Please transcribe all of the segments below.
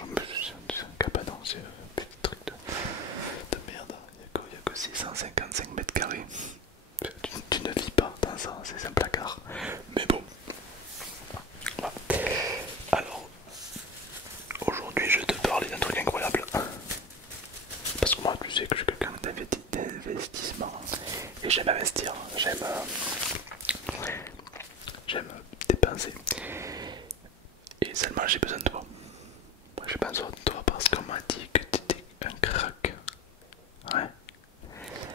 C'est un cabanon, c'est un petit truc de merde. Il n'y a que 655 mètres carrés. Tu ne vis pas dans ça, c'est un placard. Mais bon. Voilà. Alors, aujourd'hui, je vais te parler d'un truc incroyable. Parce que moi, tu sais que je suis quelqu'un d'investissement. Et j'aime investir. J'aime dépenser. Et seulement, j'ai besoin de toi. J'ai besoin de toi parce qu'on m'a dit que tu étais un crack. Ouais.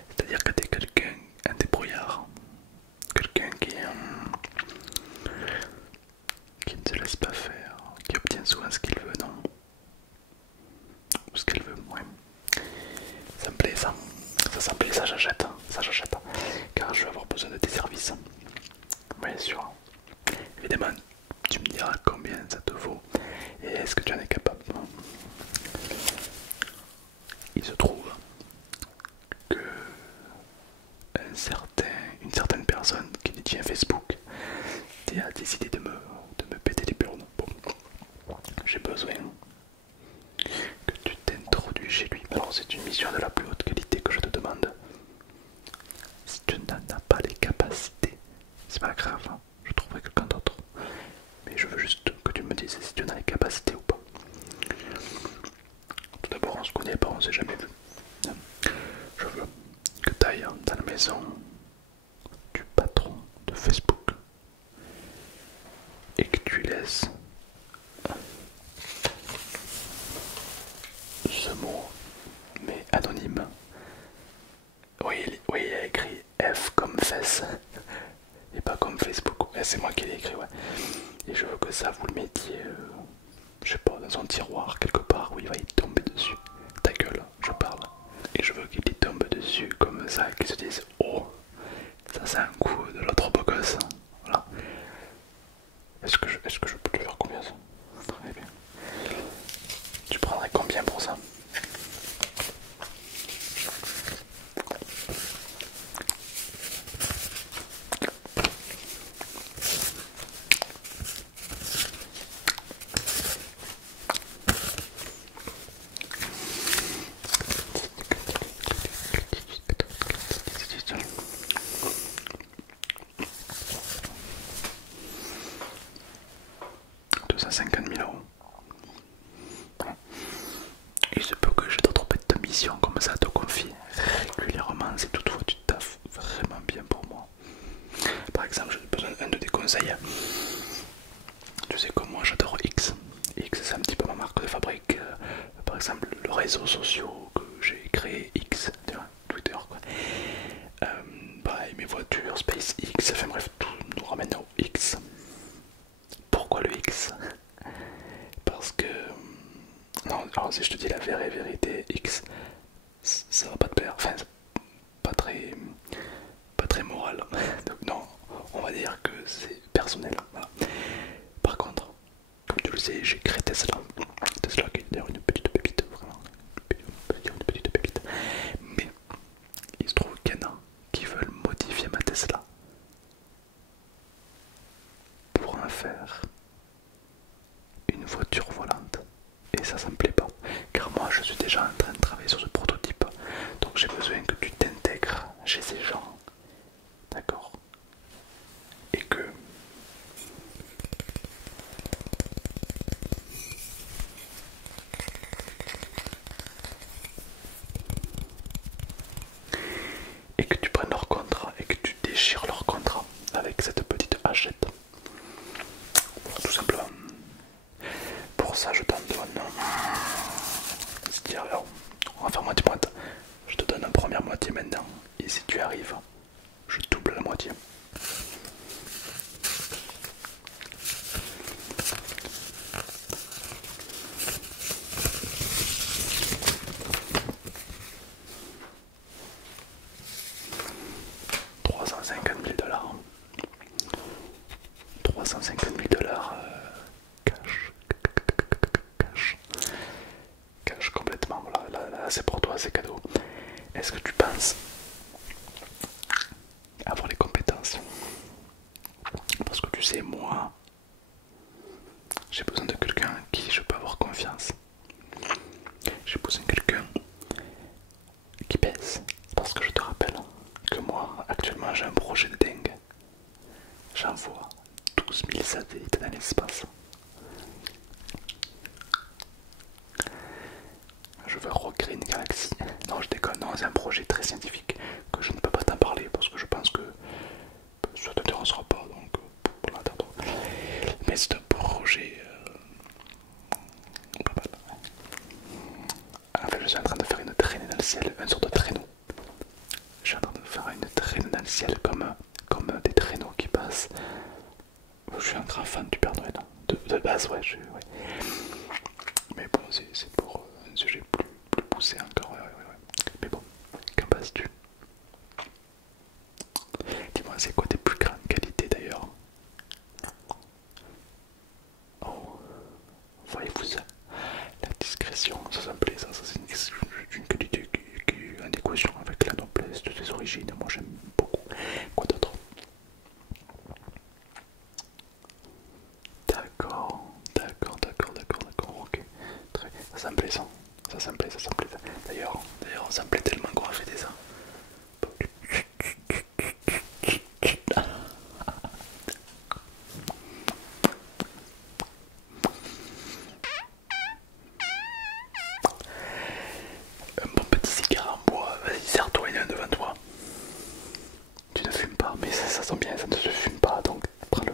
C'est-à-dire que tu es quelqu'un, un débrouillard. Quelqu'un qui ne se laisse pas faire, qui obtient souvent ce qu'il veut, non? Ou ce qu'elle veut, ouais. Ça me plaît ça. Ça me plaît, ça j'achète. Ça j'achète. Car je vais avoir besoin de tes services. Bien sûr. Évidemment, tu me diras combien ça te vaut et est-ce que tu en es capable. Il se trouve que une certaine personne qui détient Facebook a décidé de me péter les burnes. Bon, j'ai besoin que tu t'introduis chez lui. Alors c'est une mission de la plus haute qualité que je te demande. Si tu n'en as pas les capacités, c'est pas grave, hein. Je trouverai quelqu'un d'autre. Mais je veux juste que tu me dises si tu en as les capacités ou pas. Tout d'abord, on se connaît pas, on s'est jamais vu. Je veux que tu ailles dans la maison du patron de Facebook et que tu laisses ce mot, mais anonyme. Oui, il a écrit F comme fesse et pas comme Facebook. Ouais, c'est moi qui l'ai écrit, ouais. Et je veux que ça vous le mettiez, je sais pas, dans un tiroir quelque part où il va y tomber dessus. Ta gueule, je parle. Et je veux qu'il y tombe dessus comme ça, qu'il se dise oh, ça c'est un coup de l'autre beau gosse. Voilà. Est-ce que je peux te faire combien ça? Très bien. Tu prendrais combien pour ça? 250 000 euros. Il se peut que j'ai d'autres bêtes de mission comme ça à te confier régulièrement si toutefois tu taffes vraiment bien pour moi. Par exemple, j'ai besoin d'un de tes conseils. Tu sais comme moi j'adore X. X c'est un petit peu ma marque de fabrique. Par exemple le réseau social que j'ai créé X, Twitter quoi. Pareil mes voitures, SpaceX, enfin bref tout nous ramène au X. Pourquoi le X? Parce que non, alors si je te dis la vraie vérité, X ça va pas te plaire. Enfin pas très moral. Donc non, on va dire que c'est personnel. Voilà. Par contre, comme tu le sais, j'ai créé Tesla. Tesla qui est d'ailleurs une petite pépite, vraiment. Une petite pépite. Mais il se trouve qu'il y en a qui veulent modifier ma Tesla pour en faire une voiture volante. Et ça me plaît pas. Car moi je suis déjà en train de travailler sur ce prototype. Donc j'ai besoin que tu t'intègres chez ces gens. D'accord? Et que tu prennes leur contrat et que tu déchires leur contrat avec cette petite hachette. Tout simplement. Pour ça, je t'en donne. C'est-à-dire, on va faire moitié-moitié. Je te donne la première moitié maintenant. Et si tu arrives, je double la moitié. 350 000 $. 350 000 $ cash. Cash. Cash complètement. Voilà, là c'est pour toi, c'est cadeau. Est-ce que tu penses avoir les compétences? Parce que tu sais, moi, j'ai besoin de quelqu'un en qui je peux avoir confiance. j'épouse quelqu'un qui pèse. Parce que je te rappelle que moi, actuellement, j'ai un projet de dingue. J'envoie 12 000 satellites dans l'espace. Je veux recréer une galaxie. Non, je déconne, non, c'est un projet très scientifique que je ne peux pas t'en parler parce que je pense que ça ne t'intéressera pas. Donc, pour l'instant. Mais c'est un projet pas mal. En fait, je suis en train de faire une traînée dans le ciel, une sorte de traîneau. Je suis en train de faire une traînée dans le ciel comme des traîneaux qui passent. Je suis un grand fan du Père Noël. De base, ouais, ouais. Mais bon, c'est pour un sujet plus poussé encore. Ouais. Mais bon, qu'en penses-tu? Dis-moi, c'est quoi tes plus grandes qualités d'ailleurs? Oh, voyez-vous ça? La discrétion, ça me plaît, ça c'est une qualité qui est en équation avec la noblesse de tes origines. Moi j'aime beaucoup. Quoi d'autre? D'accord, ok. Très bien. Ça me plaît ça. Ça me plaît. D'ailleurs, ça me plaît tellement qu'on a fait des ça. Un bon petit cigare en bois, vas-y, serre-toi, il y en a un devant toi. Tu ne fumes pas, mais ça sent bien, ça ne se fume pas, donc prends-le.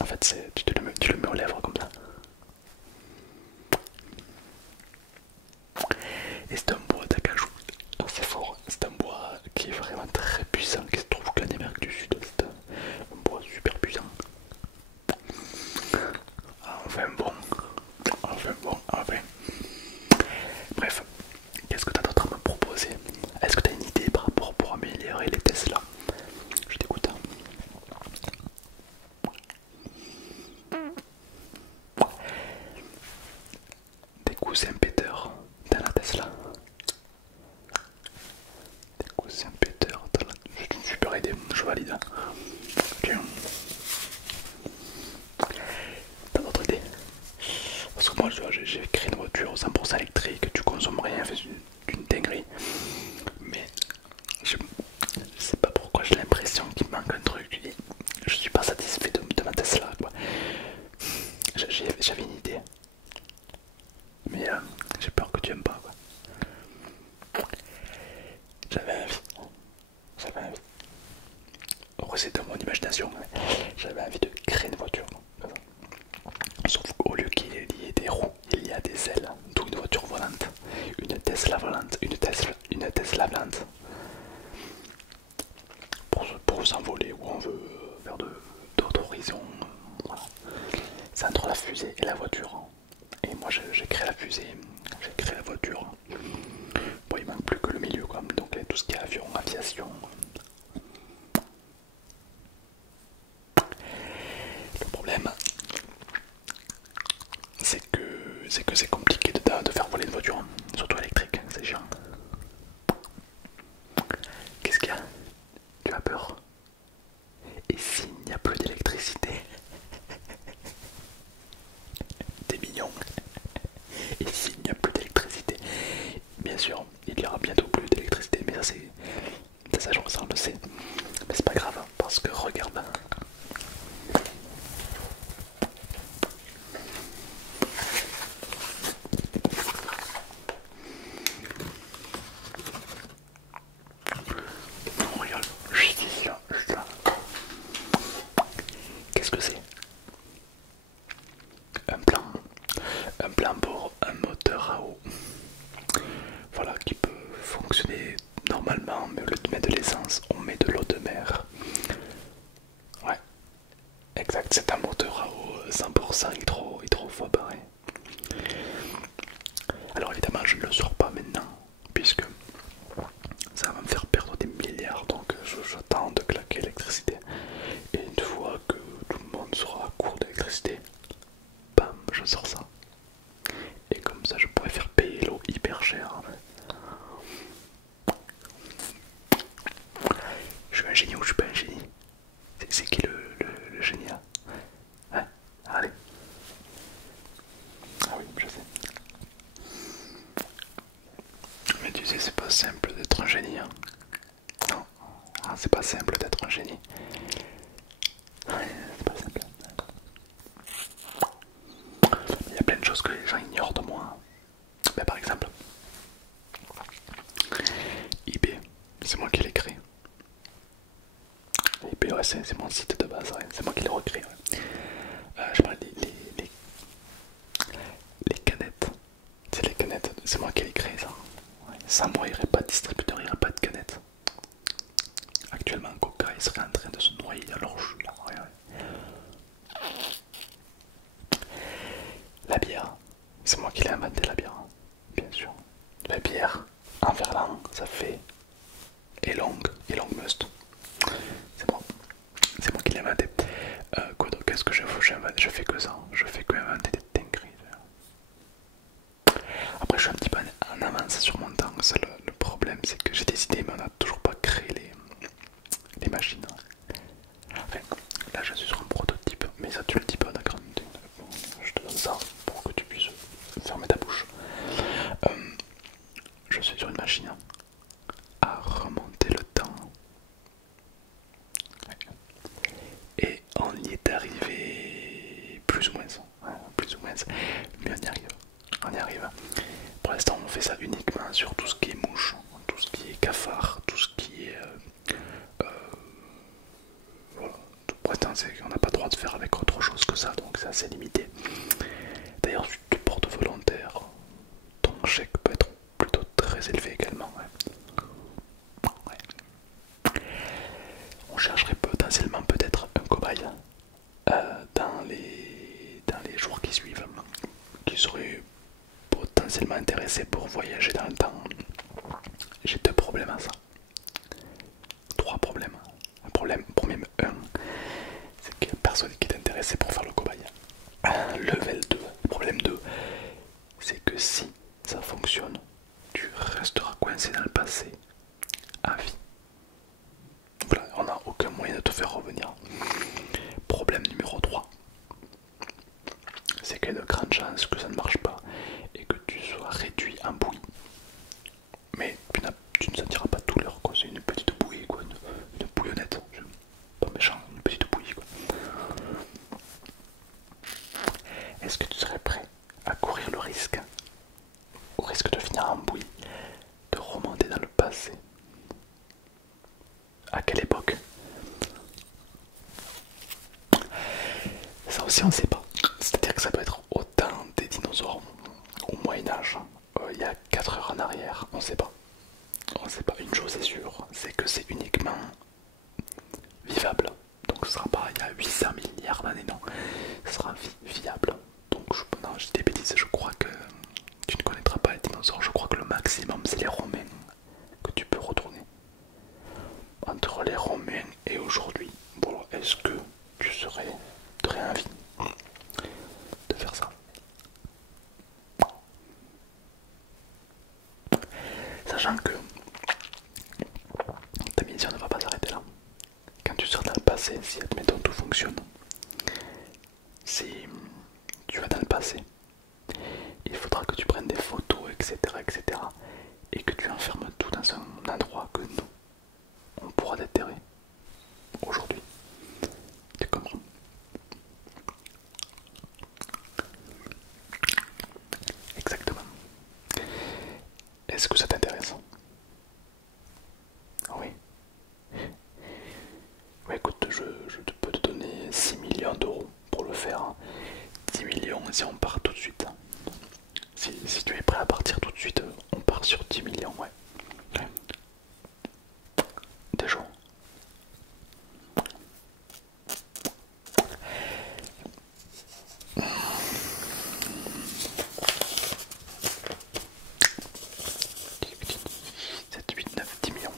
En fait, tu le mets aux lèvres comme ça. Et c'est un bois d'acajou. C'est fort, c'est un bois qui est vraiment très puissant, qui se trouve qu'en Amérique du Sud. C'est un bois super puissant. Enfin. Bref, qu'est-ce que tu as d'autre à me proposer? Est-ce que tu as une idée par rapport pour améliorer les Tesla? Je t'écoute. Des coussins péteurs dans la Tesla. Des coussins péteurs dans la... C'est une super idée, je valide. Tiens. T'as d'autres idées? Parce que moi j'ai créé une voiture 100% électrique, tu consommes rien, c'est une dinguerie. Mais je sais pas pourquoi j'ai l'impression qu'il manque un truc. Je suis pas satisfait de ma Tesla quoi. J'avais une idée. Mais j'ai peur que tu aimes pas quoi. J'avais envie. C'est de mon imagination. J'avais envie de créer une voiture. Sauf qu'au lieu qu'il y ait des roues, il y a des ailes. D'où une voiture volante. Une Tesla volante. Une Tesla volante. Pour s'envoler où on veut vers d'autres horizons. Voilà. C'est entre la fusée et la voiture. Et moi j'ai créé la fusée, j'ai créé la voiture. Bon, il manque plus que le milieu quoi. Donc tout ce qui est avion, aviation. Le problème c'est que c'est compliqué de faire voler une voiture, surtout électrique, c'est chiant. Qu'est-ce qu'il y a? Tu as peur? Et s'il n'y a plus d'électricité? T'es mignon. Et s'il n'y a plus d'électricité? Bien sûr, il y aura bientôt plus d'électricité, mais ça on le sait. Mais c'est pas grave, parce que regarde. On regarde, juste ici, là, juste là. Qu'est-ce que c'est? Un plan pour un moteur à eau. Voilà, qui peut fonctionner normalement, mais au lieu de mettre de l'essence, on met de l'eau de mer. Ouais, exact, c'est un moteur à eau 100% hydrofobaré. Alors évidemment, je ne le sors pas maintenant, puisque ça va me faire perdre des milliards, donc j'attends de claquer l'électricité. Et une fois que tout le monde sera à court d'électricité, bam, je sors ça. Et comme ça, je pourrais faire payer l'eau hyper cher. Je suis un génie ou je suis pas un génie? C'est qui le génie là? Hein? Allez. Ah oui, je sais. c'est mon site de base, ouais. C'est moi qui l'ai recréé. Ouais. Je parle les canettes. C'est les canettes, c'est moi qui l'ai créé ça. Ouais. Sans moi, il n'y aurait pas de distributeur, il n'y aurait pas de canettes. Actuellement, Coca il serait en train de se noyer, alors je suis là. Ouais, ouais. La bière, c'est moi qui l'ai inventé la bière, bien sûr. La bière en verlan, ça fait Elong Must. C'est moi qui l'ai inventé. Quoi donc, qu'est-ce que je fais? Je fais que ça, je fais que inventer des dingueries. Après, je suis un petit peu en avance sur mon temps. Le problème, c'est que j'ai des idées, mais on n'a toujours pas créé les machines. Enfin, là, je suis sur un prototype, mais ça, tu le dis pas, d'accord? Je te donne ça pour que tu puisses fermer ta bouche. Je suis sur une machine à remonter le temps. Et on y est arrivé plus ou moins, mais on y arrive. On y arrive. Pour l'instant, on fait ça uniquement sur tout ce qui est mouche, tout ce qui est cafard, tout ce qui est. Voilà. Pour l'instant, on n'a pas le droit de faire avec autre chose que ça, donc c'est assez limité. D'ailleurs, si tu te portes volontaire, ton chèque peut être plutôt très élevé également. Ouais. Ouais. On chercherait potentiellement peut-être un cobaye dans les jours qui suivent, qui serait potentiellement intéressé pour voyager dans le temps. J'ai deux problèmes à ça. Trois problèmes. Un problème, premier un, c'est qu'il n'y a personne qui est intéressé pour faire le cobaye. Level 2. Problème 2, c'est que si ça fonctionne, tu resteras coincé dans le passé à vie. Voilà, on n'a aucun moyen de te faire revenir. Problème numéro 3, c'est qu'il y a de grandes chances que ça ne marche pas et que tu sois réduit en bouillie. Mais tu ne sentiras pas de douleur, quoi. C'est une petite bouillie, quoi. Une bouillonnette. Pas méchant, une petite bouillie, quoi. Est-ce que tu serais prêt à courir le risque, au risque de finir en bouillie, de remonter dans le passé? À quelle époque? Ça aussi on ne sait pas. C'est-à-dire que ça peut être au temps des dinosaures, au Moyen-Âge, il y a 4 heures en arrière, on ne sait pas. On ne sait pas. Une chose est sûre, c'est que c'est uniquement vivable. Donc ce sera pas il y a 800 milliards d'années, non. Ce sera viable. Donc non, je dis des bêtises, je crois que tu ne connaîtras pas les dinosaures. Je crois que le maximum c'est les Romains que tu peux retourner. Entre les Romains et aujourd'hui, bon, est-ce que tu serais très envie de faire ça? Sachant que ta mission ne va pas s'arrêter là. Quand tu seras dans le passé, si admettons tout fonctionne, si tu vas dans le passé, il faudra que tu prennes des photos, etc., etc., et que tu enfermes tout dans un endroit que nous, on pourra déterrer aujourd'hui. Tu comprends? Exactement. Est-ce que ça t'intéresse? Oui. Ouais, écoute, je peux te donner 6 millions d'euros pour le faire. 10 millions si on part tout de suite. Si tu es prêt à partir tout de suite, on part sur 10 millions, ouais. Ouais. Déjà. 7, 8, 9, 10 millions.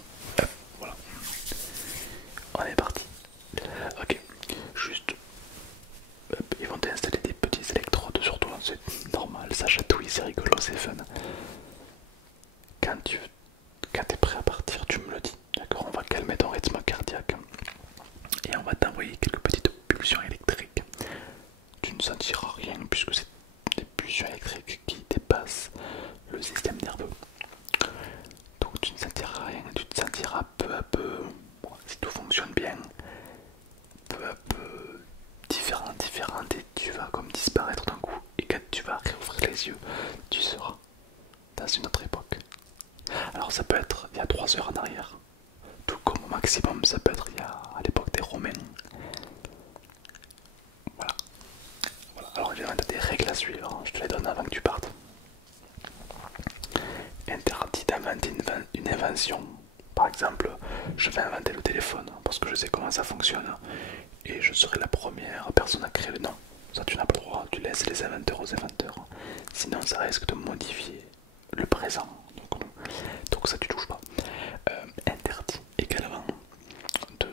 Voilà. On est parti. Ok. Juste. Ils vont t'installer des petits électrodes sur toi. C'est normal, ça chatouille, c'est rigolo, c'est fun. Quand t'es prêt à partir, tu me le dis. D'accord, on va calmer ton rythme cardiaque. Et on va t'envoyer quelques petites pulsions électriques. Tu ne sentiras rien puisque c'est des pulsions électriques qui dépassent le système nerveux. Donc tu ne sentiras rien, tu te sentiras peu à peu, si tout fonctionne bien, peu à peu différent, et tu vas comme disparaître d'un coup. Et quand tu vas réouvrir les yeux, tu seras dans une autre époque. Alors ça peut être il y a 3 heures en arrière, tout comme au maximum ça peut être il y a à l'époque des Romains. Voilà. Voilà. Alors j'ai des règles à suivre, je te les donne avant que tu partes. Interdit d'inventer une invention. Par exemple, je vais inventer le téléphone parce que je sais comment ça fonctionne et je serai la première personne à créer le nom. Ça tu n'as pas le droit, tu laisses les inventeurs aux inventeurs. Sinon ça risque de modifier le présent. Donc ça tu touches pas. Interdit également de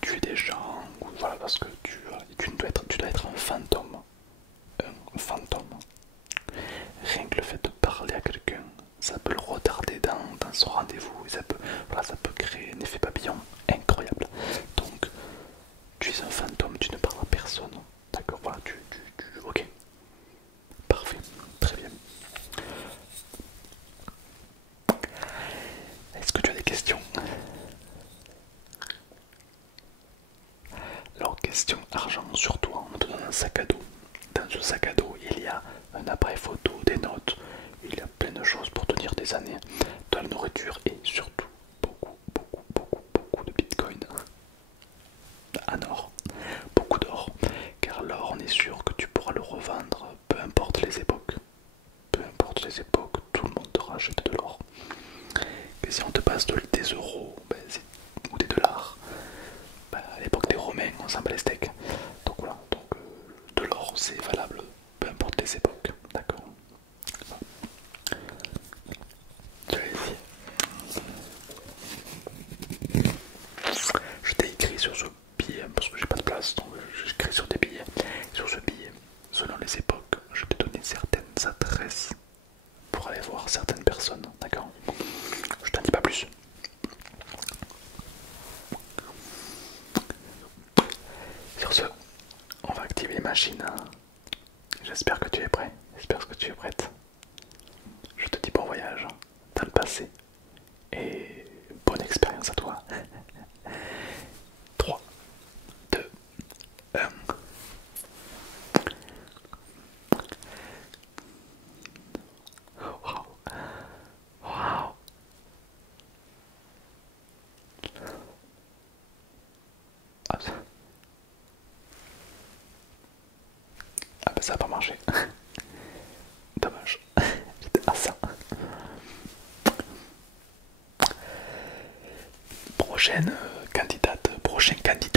tuer des gens, voilà, parce que tu dois être un fantôme. Un fantôme. Rien que le fait de parler à quelqu'un, ça peut le retarder dans son rendez-vous et voilà, ça peut créer un effet papillon incroyable. Donc, tu es un fantôme, tu ne parles à personne. D'accord, voilà, ok. Parfait, très bien. Est-ce que tu as des questions? Alors, question argent, surtout, on te donne un sac à dos. Dans ce sac à dos, il y a un appareil photo, des notes, il y a plein de choses pour tenir des années, de la nourriture et surtout beaucoup de bitcoin en or, beaucoup d'or, car l'or on est sûr que tu pourras le revendre peu importe les époques. Peu importe les époques, tout le monde te rachète de l'or. Et si on te passe des euros ou des dollars, à l'époque des Romains on s'en bat les steaks. Donc voilà, de l'or c'est valable peu importe les époques, d'accord. Je t'ai écrit sur ce billet parce que j'ai pas de place, donc j'écris sur des billets. Sur ce billet, selon les époques, je t'ai donné certaines adresses pour aller voir certaines personnes, d'accord. Je t'en dis pas plus. Sur ce, on va activer les machines. J'espère que tu es prêt, j'espère que tu es prête. Je te dis bon voyage dans le passé et bonne expérience à toi. 3, 2, 1. Waouh, waouh. Ah bah ça a pas marché. Dommage. J'étais à ça. Prochaine candidate, prochain candidat.